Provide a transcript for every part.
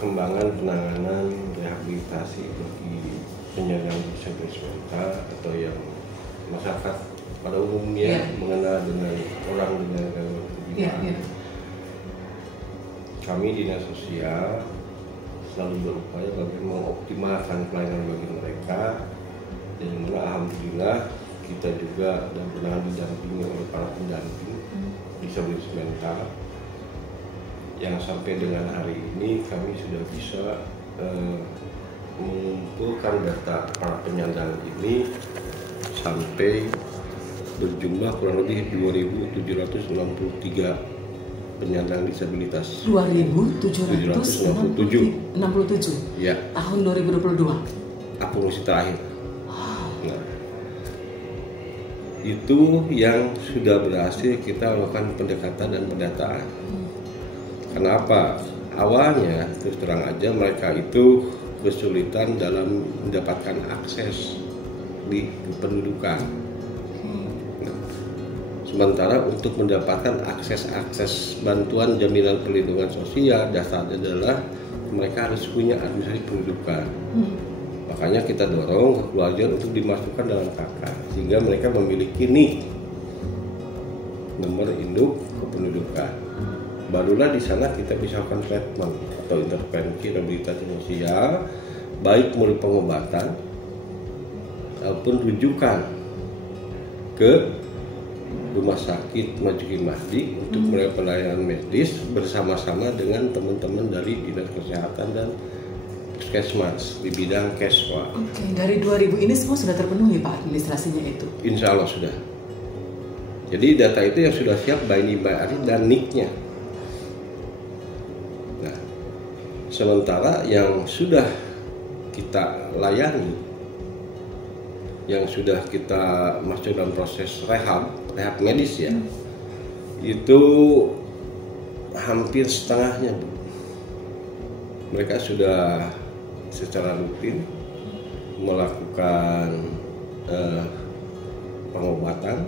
perkembangan penanganan rehabilitasi bagi penyandang disabilitas mental atau yang masyarakat pada umumnya mengenal dengan orang dengan gangguan kejiwaan. Kami Dinas Sosial selalu berupaya bagaimana mengoptimalkan pelayanan bagi mereka, dan mana alhamdulillah kita juga dan pernah didampingi oleh para pendamping disabilitas mental yang sampai dengan hari ini kami sudah bisa mengumpulkan data para penyandang ini sampai berjumlah kurang lebih 2.763 penyandang disabilitas. 2.767 ya. Tahun 2022. Akumulasi terakhir. Nah, itu yang sudah berhasil kita lakukan pendekatan dan pendataan. Kenapa? Awalnya terus terang aja mereka itu kesulitan dalam mendapatkan akses di kependudukan. Sementara untuk mendapatkan akses bantuan jaminan perlindungan sosial, dasarnya adalah mereka harus punya administrasi pendudukan. Makanya kita dorong keluarga untuk dimasukkan dalam KK sehingga mereka memiliki NIK, nomor induk kependudukan. Barulah di sana kita bisa lakukan treatment atau intervensi rehabilitasi sosial, baik melalui pengobatan ataupun rujukan ke Rumah Sakit Marzuki Mahdi untuk melakukan pelayanan medis bersama-sama dengan teman-teman dari Dinas Kesehatan dan Puskesmas di bidang Keswa. Oke, dari 2000 ini semua sudah terpenuhi Pak administrasinya itu? Insya Allah sudah. Jadi data itu yang sudah siap by Ari dan NIK-nya. Nah, sementara yang sudah kita layani, yang sudah kita masuk dalam proses rehab medis ya, itu hampir setengahnya, Bu. Mereka sudah secara rutin melakukan pengobatan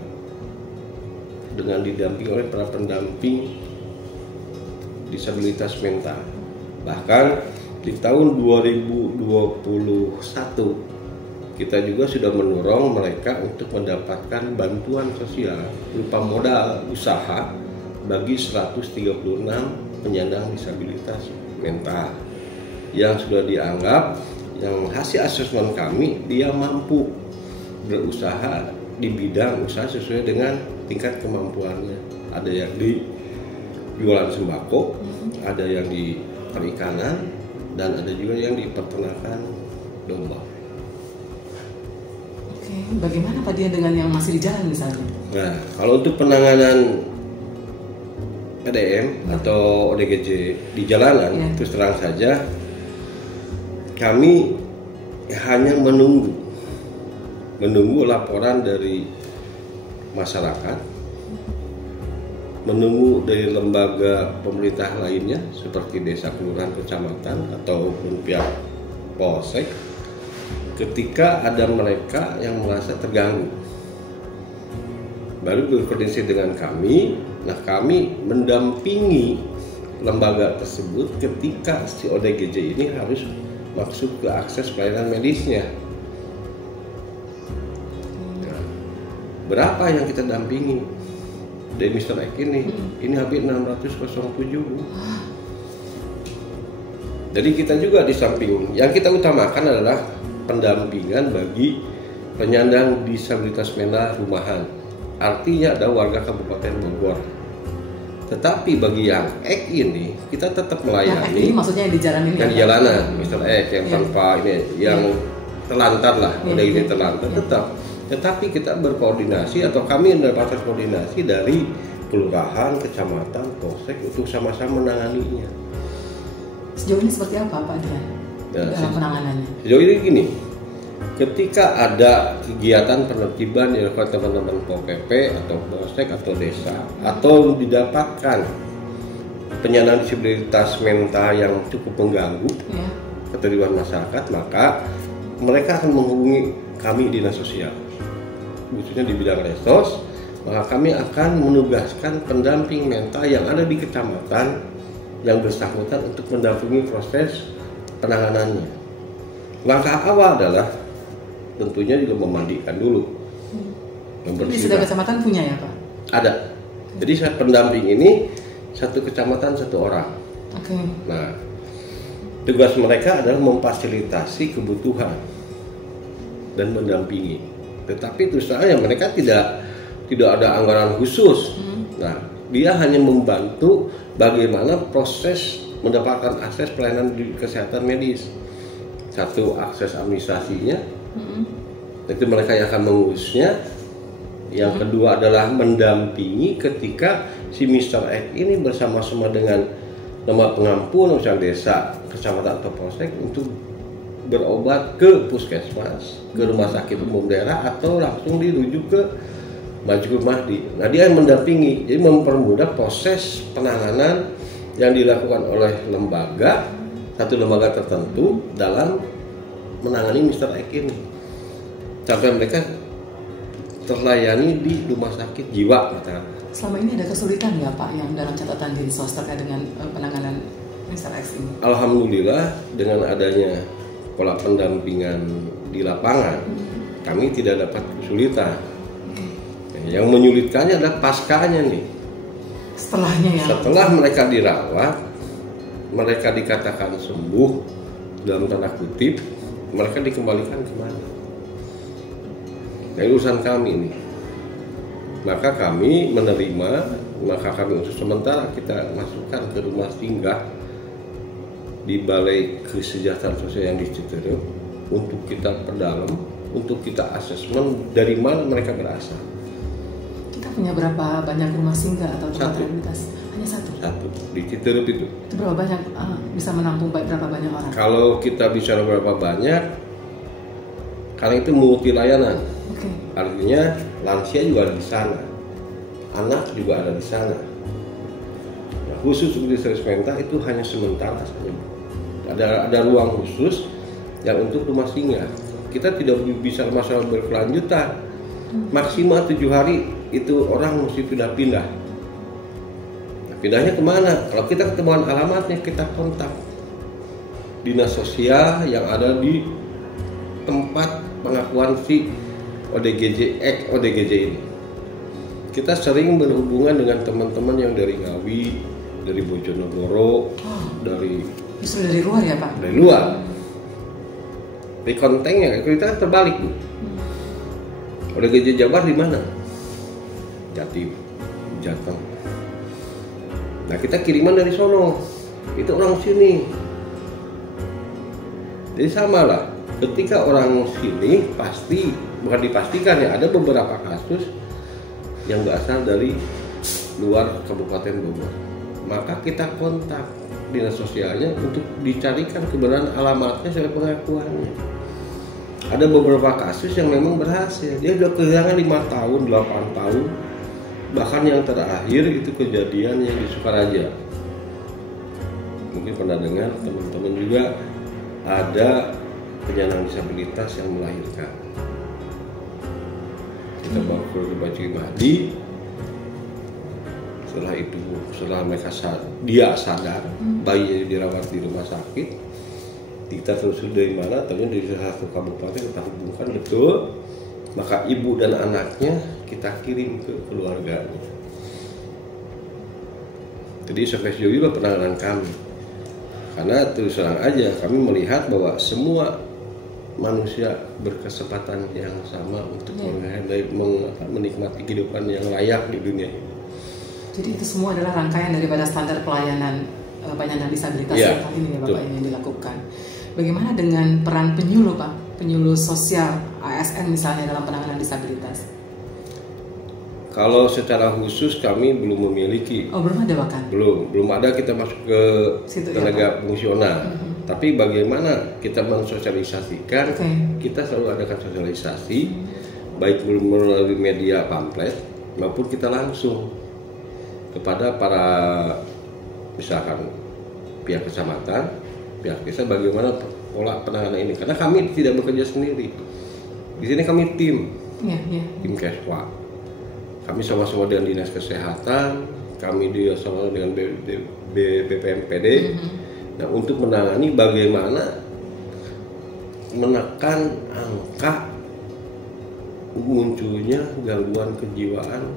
dengan didampingi oleh para pendamping disabilitas mental. Bahkan di tahun 2021 kita juga sudah mendorong mereka untuk mendapatkan bantuan sosial berupa modal usaha bagi 136 penyandang disabilitas mental yang sudah dianggap, yang hasil asesmen kami dia mampu berusaha di bidang usaha sesuai dengan tingkat kemampuannya. Ada yang di jualan sembako, ada yang di perikanan, dan ada juga yang di peternakan domba. Oke, bagaimana Pak dia dengan yang masih di jalan misalnya? Nah, kalau untuk penanganan PDM atau ODGJ di jalanan, terus terang saja kami hanya menunggu laporan dari masyarakat, menunggu dari lembaga pemerintah lainnya seperti desa, kelurahan, kecamatan ataupun pihak polsek ketika ada mereka yang merasa terganggu, baru berkoordinasi dengan kami. Nah, kami mendampingi lembaga tersebut ketika si ODGJ ini harus masuk ke akses pelayanan medisnya. Nah, berapa yang kita dampingi dari Mr. Ek ini hampir 607. Jadi kita juga di samping yang kita utamakan adalah pendampingan bagi penyandang disabilitas mental rumahan, artinya ada warga Kabupaten Bogor. Tetapi bagi yang Ek ini kita tetap melayani. Ini maksudnya yang di jalan ini. Yang di jalanan, Mr. Ek yang tanpa ini, yang terlantar lah, udah ini terlantar tetap. Tetapi kita berkoordinasi atau kami mendapatkan koordinasi dari kelurahan, kecamatan, polsek untuk sama-sama menanganinya. Sejauh ini seperti apa Pak Dian dalam penanganannya? Sejauh ini gini, ketika ada kegiatan penertiban yang dilakukan teman-teman Pol PP atau polsek atau desa, atau didapatkan penyandang disabilitas mental yang cukup mengganggu keterlibatan masyarakat, maka mereka akan menghubungi kami Dinas Sosial, khususnya di bidang resos. Maka kami akan menugaskan pendamping mental yang ada di kecamatan yang bersangkutan untuk mendampingi proses penanganannya. Langkah awal adalah tentunya juga memandikan dulu. Di setiap kecamatan punya ya Pak? Ada. Jadi saya pendamping ini satu kecamatan satu orang. Oke. Nah, tugas mereka adalah memfasilitasi kebutuhan dan mendampingi. Tetapi terus terang mereka tidak ada anggaran khusus. Nah, dia hanya membantu bagaimana proses mendapatkan akses pelayanan kesehatan medis. Satu, akses administrasinya, itu mereka yang akan mengurusnya. Yang kedua adalah mendampingi ketika si Mr. X ini bersama-sama dengan nomor pengampu, misalnya desa, kecamatan atau polsek untuk berobat ke puskesmas, ke rumah sakit umum daerah atau langsung dirujuk ke Masjid Mahdi. Nah, dia yang mendampingi, jadi mempermudah proses penanganan yang dilakukan oleh satu lembaga tertentu dalam menangani Mr. X ini sampai mereka terlayani di rumah sakit jiwa. Selama ini ada kesulitan nggak Pak yang dalam catatan di sos terkait dengan penanganan Mr. X ini? Alhamdulillah dengan adanya pola pendampingan di lapangan, kami tidak dapat kesulitan. Yang menyulitkannya adalah paskanya nih. Setelahnya ya. Setelah mereka dirawat, mereka dikatakan sembuh dalam tanda kutip, mereka dikembalikan kemana? Dari urusan kami ini. Maka kami menerima, untuk sementara kita masukkan ke rumah singgah di Balai Kesejahteraan Sosial yang di Citeureup untuk kita perdalam, untuk kita asesmen dari mana mereka berasal. Kita punya berapa banyak rumah singgah atau tempat rehabilitasi? Hanya satu di Citeureup itu. Itu berapa banyak bisa menampung berapa banyak orang? Kalau kita bicara berapa banyak, karena itu multi layanan. Artinya lansia juga ada di sana, anak juga ada di sana. Nah, khusus untuk disresmenta itu hanya sementara saja. Ada ruang khusus yang untuk rumah singgah. Kita tidak bisa masalah berkelanjutan. Maksimal 7 hari itu orang mesti pindah-pindah. Nah, pindahnya kemana? Kalau kita ketemuan alamatnya, kita kontak dinas sosial yang ada di tempat pengakuan si ODGJ ini. Kita sering berhubungan dengan teman-teman yang dari Ngawi, dari Bojonegoro, justru dari luar ya Pak? Dari luar. Di kontennya kita terbalik Bu. ODGJ Jabar di mana? Jatim, Jateng. Nah, kita kiriman dari sono. Itu orang sini. Jadi sama lah. Ketika orang sini pasti, bukan dipastikan ya, ada beberapa kasus yang berasal dari luar Kabupaten Bogor. Maka kita kontak dinas sosialnya untuk dicarikan kebenaran alamatnya sebagai pengakuannya. Ada beberapa kasus yang memang berhasil. Dia sudah kehilangan 5 tahun, 8 tahun. Bahkan yang terakhir itu kejadian yang di Sukaraja. Mungkin pernah dengar teman-teman juga ada penyandang disabilitas yang melahirkan. Kita bawa ke Masjid Mahdi. Setelah dia sadar, bayinya dirawat di rumah sakit. Kita telusuri dari mana? Ternyata dari satu kabupaten kita hubungkan betul. Maka ibu dan anaknya kita kirim ke keluarganya. Jadi sampai sejauh ini penanganan kami. Karena terus terang aja kami melihat bahwa semua manusia berkesempatan yang sama untuk menikmati kehidupan yang layak di dunia ini. Jadi itu semua adalah rangkaian daripada standar pelayanan penyandang disabilitas yang kali ini ya Bapak yang dilakukan. Bagaimana dengan peran penyuluh Pak? Penyuluh sosial ASN misalnya dalam penanganan disabilitas? Kalau secara khusus kami belum memiliki. Oh, belum ada bahkan? Belum ada kita masuk ke tenaga fungsional. Tapi bagaimana kita mensosialisasikan? Kita selalu adakan sosialisasi, baik melalui media pamflet maupun kita langsung kepada para misalkan pihak kecamatan, pihak desa bagaimana pola penanganan ini. Karena kami tidak bekerja sendiri. Di sini kami tim Keswa. Kami sama-sama dengan dinas kesehatan, kami sama dengan BPMPD. Nah, untuk menangani bagaimana menekan angka munculnya gangguan kejiwaan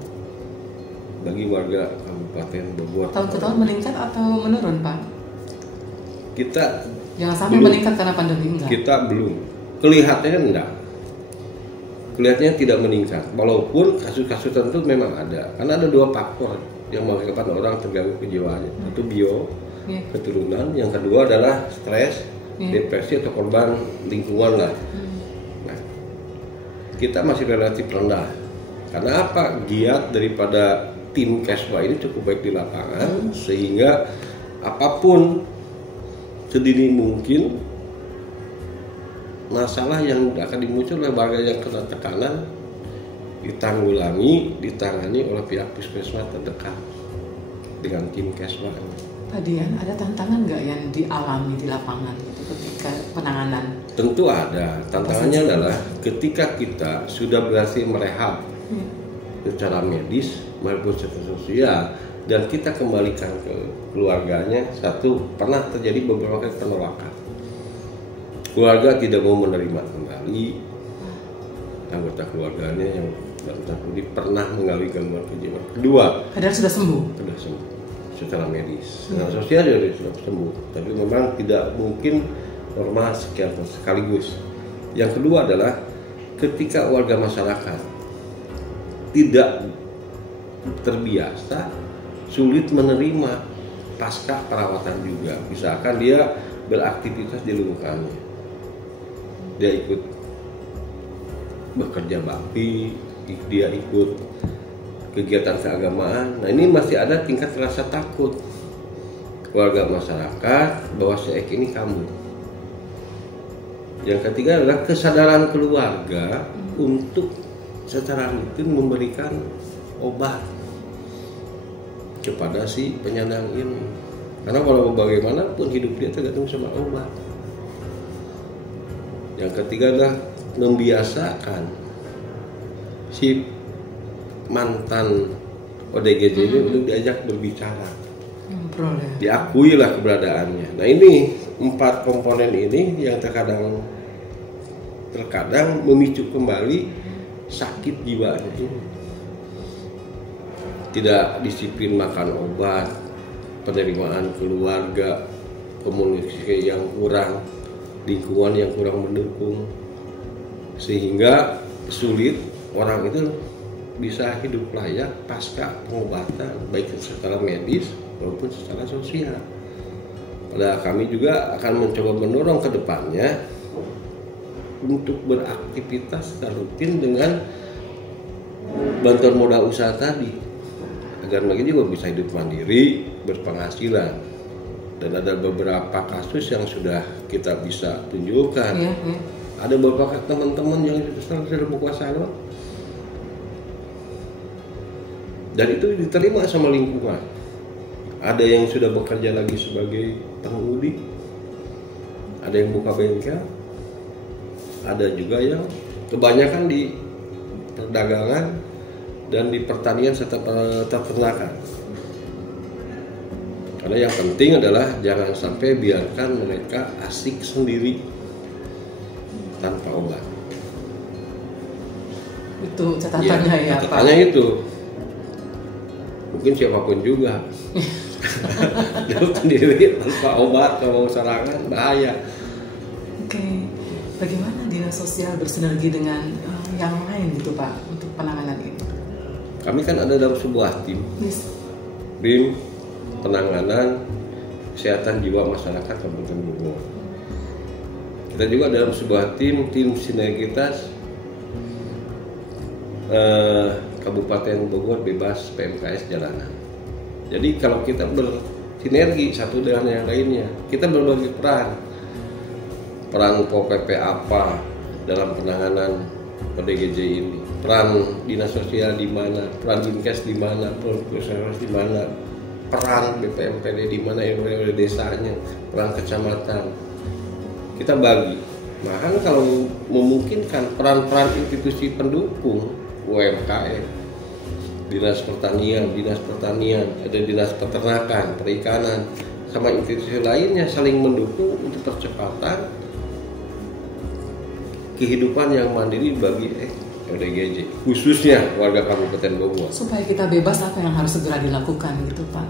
bagi warga Kabupaten Bogor. Tahun ke tahun meningkat atau menurun, Pak? Kita jangan sampai meningkat karena pandemi, enggak? Kita belum. Kelihatannya enggak. Kelihatannya tidak meningkat. Walaupun kasus-kasus tertentu memang ada. Karena ada dua faktor yang mengakibatkan orang terganggu kejiwaannya. Satu bio, keturunan. Yang kedua adalah stres, depresi atau korban lingkungan lah. Nah, kita masih relatif rendah. Karena apa? Giat daripada tim Keswa ini cukup baik di lapangan, sehingga apapun sedini mungkin masalah yang akan dimuncul oleh warga yang kena tekanan ditangani oleh pihak puskesmas terdekat dengan tim Keswa. Pak Dian, ada tantangan nggak yang dialami di lapangan gitu ketika penanganan? Tentu ada. Tantangannya adalah ketika kita sudah berhasil merehab secara medis maupun secara sosial dan kita kembalikan ke keluarganya, satu, pernah terjadi beberapa kali penolakan. Keluarga tidak mau menerima kembali anggota keluarganya yang pernah mengalami gangguan kejiwaan. Kedua, padahal sudah sembuh secara medis, secara sosial juga sudah sembuh, tapi memang tidak mungkin normal sekian sekaligus. Yang kedua adalah ketika warga masyarakat tidak terbiasa, sulit menerima pasca perawatan juga. Misalkan dia beraktivitas di lingkungannya, dia ikut bekerja bakti, dia ikut kegiatan keagamaan. Nah, ini masih ada tingkat rasa takut warga masyarakat bahwa seek ini kamu. Yang ketiga adalah kesadaran keluarga untuk secara rutin memberikan obat kepada si penyandang ini. Karena kalau bagaimanapun hidup dia tergantung sama obat. Yang ketiga adalah membiasakan si mantan ODGJ ini untuk diajak berbicara, diakuilah keberadaannya. Nah, ini 4 komponen ini yang terkadang memicu kembali sakit jiwanya ini. Tidak disiplin makan obat, penerimaan keluarga, komunikasi yang kurang, lingkungan yang kurang mendukung, sehingga sulit orang itu bisa hidup layak pasca pengobatan baik secara medis maupun secara sosial. Pada kami juga akan mencoba mendorong ke depannya untuk beraktivitas secara rutin dengan bantuan modal usaha tadi, agar mereka juga bisa hidup mandiri, berpenghasilan. Dan ada beberapa kasus yang sudah kita bisa tunjukkan. Ada beberapa teman-teman yang sudah buka salon dan itu diterima sama lingkungan. Ada yang sudah bekerja lagi sebagai pengemudi, ada yang buka bengkel, ada juga yang kebanyakan di perdagangan dan di pertanian serta peternakan. Karena yang penting adalah jangan sampai biarkan mereka asik sendiri tanpa obat. Itu catatannya ya, Pak. Catatannya itu. Mungkin siapapun juga. Hidup sendiri tanpa obat, kalau serangan bahaya. Oke. Bagaimana dinas sosial bersinergi dengan yang lain gitu, Pak, untuk penanganan ini? Kami kan ada dalam sebuah tim. Tim penanganan kesehatan jiwa masyarakat Kabupaten Bogor. Kita juga dalam sebuah tim sinergitas Kabupaten Bogor bebas PMKS jalanan. Jadi kalau kita bersinergi satu dengan yang lainnya, kita berbagi peran Pol PP apa dalam penanganan ODGJ ini, peran dinas sosial di mana, peran Dinkes di mana, puskesmas di mana, peran BPMPD di mana, oleh desanya, peran kecamatan. Kita bagi. Bahkan kalau memungkinkan peran-peran institusi pendukung UMKM dinas pertanian, ada dinas peternakan, perikanan, sama institusi lainnya saling mendukung untuk percepatan kehidupan yang mandiri bagi ODGJ, khususnya warga Kabupaten Bogor. Supaya kita bebas, apa yang harus segera dilakukan gitu Pak?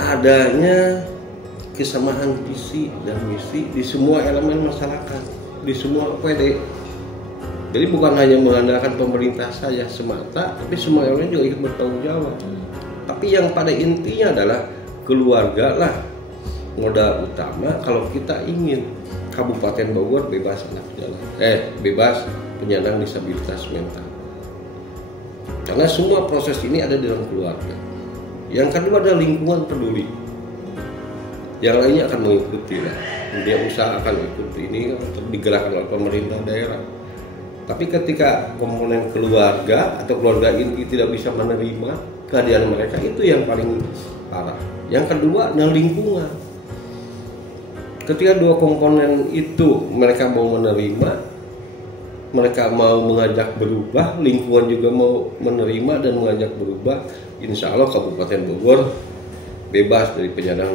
Adanya kesamaan visi dan misi di semua elemen masyarakat, di semua PD. Jadi bukan hanya mengandalkan pemerintah saja semata, tapi semua elemen juga ikut bertanggung jawab. Tapi yang pada intinya adalah keluarga lah modal utama kalau kita ingin Kabupaten Bogor bebas anak jalan, bebas penyandang disabilitas mental. Karena semua proses ini ada di dalam keluarga. Yang kedua adalah lingkungan peduli. Yang lainnya akan mengikuti lah. Dia usaha akan ikuti ini untuk digerakkan oleh pemerintah daerah. Tapi ketika komponen keluarga atau keluarga inti tidak bisa menerima kehadiran mereka, itu yang paling parah. Yang kedua adalah lingkungan. Ketika dua komponen itu mereka mau menerima, mereka mau mengajak berubah, lingkungan juga mau menerima dan mengajak berubah, insya Allah Kabupaten Bogor bebas dari penyandang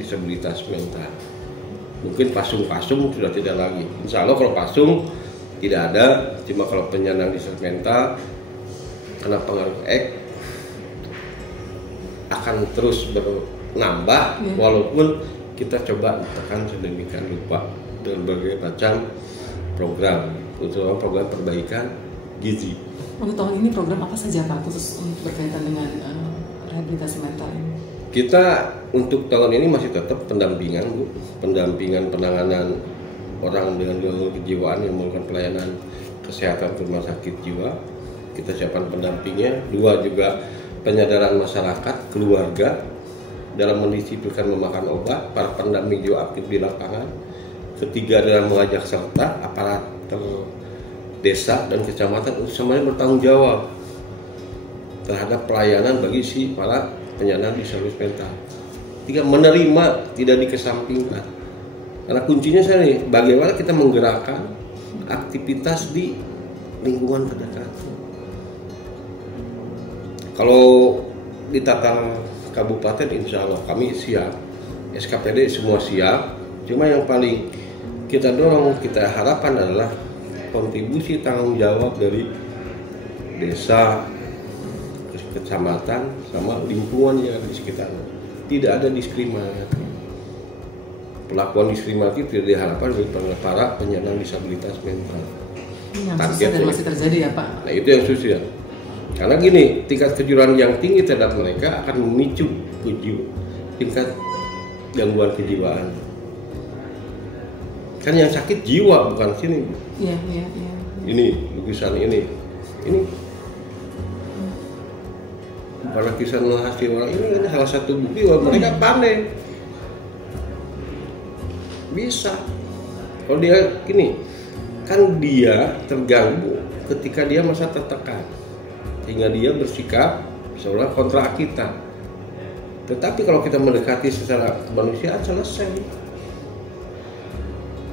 disabilitas mental. Mungkin pasung-pasung sudah tidak lagi. Insya Allah kalau pasung tidak ada, cuma kalau penyandang disabilitas mental karena pengaruh akan terus bernambah, walaupun kita coba tekan sedemikian rupa dengan berbagai macam program, terutama program perbaikan gizi. Untuk tahun ini program apa saja Pak khusus untuk berkaitan dengan rehabilitasi mental ini? Kita untuk tahun ini masih tetap pendampingan, Bu. Pendampingan penanganan orang dengan gangguan kejiwaan yang melakukan pelayanan kesehatan ke rumah sakit jiwa. Kita siapkan pendampingnya. Dua juga penyadaran masyarakat, keluarga dalam mendisiplinkan memakan obat, para pendamping juga aktif di lapangan. Ketiga adalah mengajak serta aparatur desa dan kecamatan untuk semuanya bertanggung jawab terhadap pelayanan bagi si para penyandang disabilitas mental. Tiga, menerima, tidak dikesampingkan. Karena kuncinya saya nih, bagaimana kita menggerakkan aktivitas di lingkungan terdekat. Kalau di tata kabupaten, insya Allah kami siap, SKPD semua siap. Cuma yang paling kita dorong, kita harapkan adalah kontribusi tanggung jawab dari desa, kecamatan, sama lingkungan yang ada di sekitarnya. Tidak ada diskriminatif. Perlakuan diskriminatif tidak diharapkan dari para penyandang disabilitas mental. Yang susah dan masih terjadi ya Pak? Nah itu yang susah. Karena gini, tingkat kejuruan yang tinggi terhadap mereka akan memicu tingkat gangguan kejiwaan. Kan yang sakit jiwa bukan sini. Iya. Ini lukisan ini bukan lukisan hasil orang ini salah satu bukti bahwa mereka pandai. Bisa. Kalau dia gini, kan dia terganggu ketika dia merasa tertekan, sehingga dia bersikap seolah kontra kita. Tetapi kalau kita mendekati secara kemanusiaan selesai.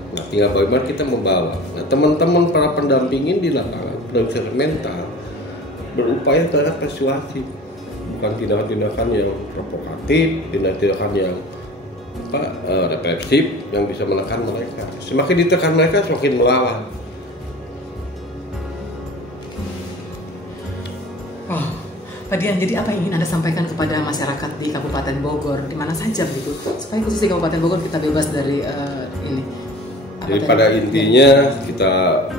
Nah, tinggal bagaimana kita membawa. Nah, teman-teman para pendampingin di lapangan, pendamping mental berupaya terhadap persuasif, bukan tindakan-tindakan yang provokatif, tindakan yang represif yang bisa menekan mereka. Semakin ditekan mereka, semakin melawan. Pak Dian, jadi apa yang ingin Anda sampaikan kepada masyarakat di Kabupaten Bogor, di mana saja begitu, supaya khusus di Kabupaten Bogor kita bebas dari ini? Jadi pada intinya kita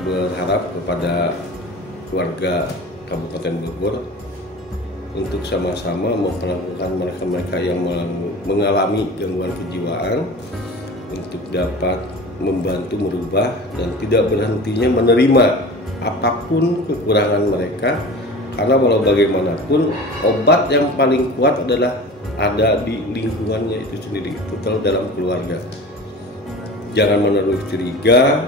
berharap kepada warga Kabupaten Bogor untuk sama-sama memperlakukan mereka-mereka yang mengalami gangguan kejiwaan untuk dapat membantu merubah dan tidak berhentinya menerima apapun kekurangan mereka, karena walau bagaimanapun obat yang paling kuat adalah ada di lingkungannya itu sendiri, terutama dalam keluarga. Jangan menaruh curiga,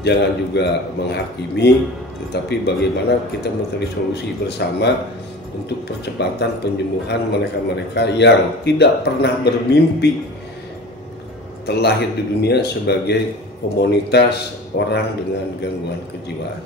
jangan juga menghakimi, tetapi bagaimana kita mencari solusi bersama untuk percepatan penyembuhan mereka-mereka yang tidak pernah bermimpi terlahir di dunia sebagai komunitas orang dengan gangguan kejiwaan.